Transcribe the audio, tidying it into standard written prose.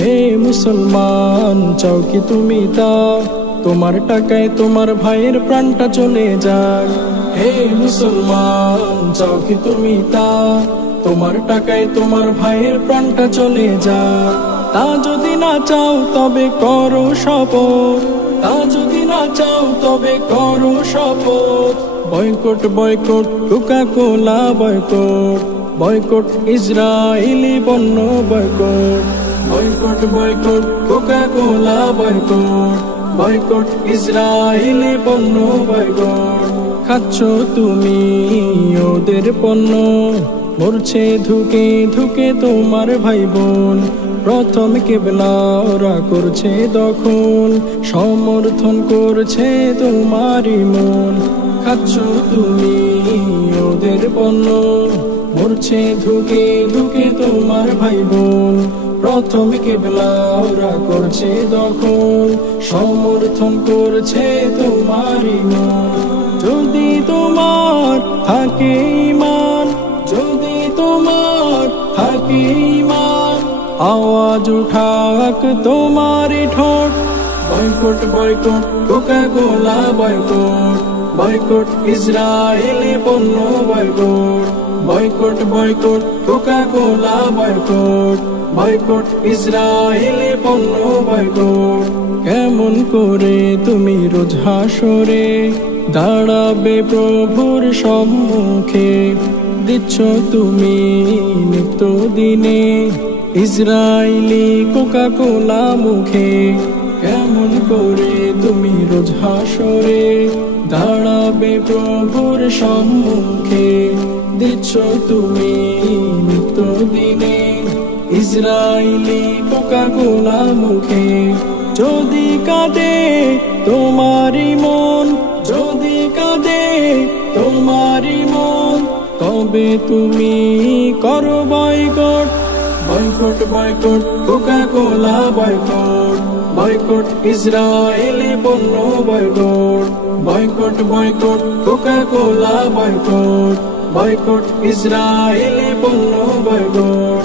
হে মুসলমান, চাও কি তুমি তা তোমার টাকায় তোমার ভাইয়ের প্রাণটা চলে যাক? হে মুসলমান, চাও কি তুমি তা তোমার টাকায় তোমার ভাইয়ের প্রাণটা চলে যাক? তা যদি না চাও তবে করো শপথ, তা যদি না চাও তবে করো শপথ। Boycott boycott Coca Cola boycott, boycott Israeli পণ্য boycott. Boycott boycott Coca Cola boycott, boycott Israeli পণ্য বয়কট। খাচ্ছ তুমি ওদের পণ্য, মরছে ধুকে ধুকে তোমার ভাই বোন। প্রথম কিবলা ওরা করছে দখল, সমর্থন করছে তোমারই মন। খাচ্ছ তুমি ওদের পণ্য, মরছে ধুকে ধুকে তোমার ভাই বোন। প্রথম কিবলা ওরা করছে দখল, সমর্থন করছে তোমারই মন। যদি তোমার থাকে ঈমান, যদি তোমার থাকে ঈমান, আওয়াজ উঠাক তোমারই ঠোঁট। Boycott boycott Coca Cola boycott, boycott Israeli পণ্য boycott. Boycott boycott Coca Cola boycott, boycott Israeli পণ্য বয়কট। কেমন করে তুমি রোজ হাসরে দাঁড়াবে প্রভুর সম্মুখে? দিচ্ছ তুমি নিত্য দিনে ইসরায়েলি কোকা-কোলা মুখে। কেমন করে তুমি রোজ হাসরে দাঁড়াবে প্রভুর সম্মুখে? দিচ্ছ তুমি নিত্য দিনে ইসরায়েলি কোকা-কোলা মুখে। যদি কাঁদে তোমারই মন, যদি কাঁদে তোমারই মন, তবে তুমি করো boycott. Boycott boycott Coca Cola boycott, boycott Israeli পণ্য boycott. Boycott boycott Coca Cola boycott, boycott Israeli পণ্য বয়কট।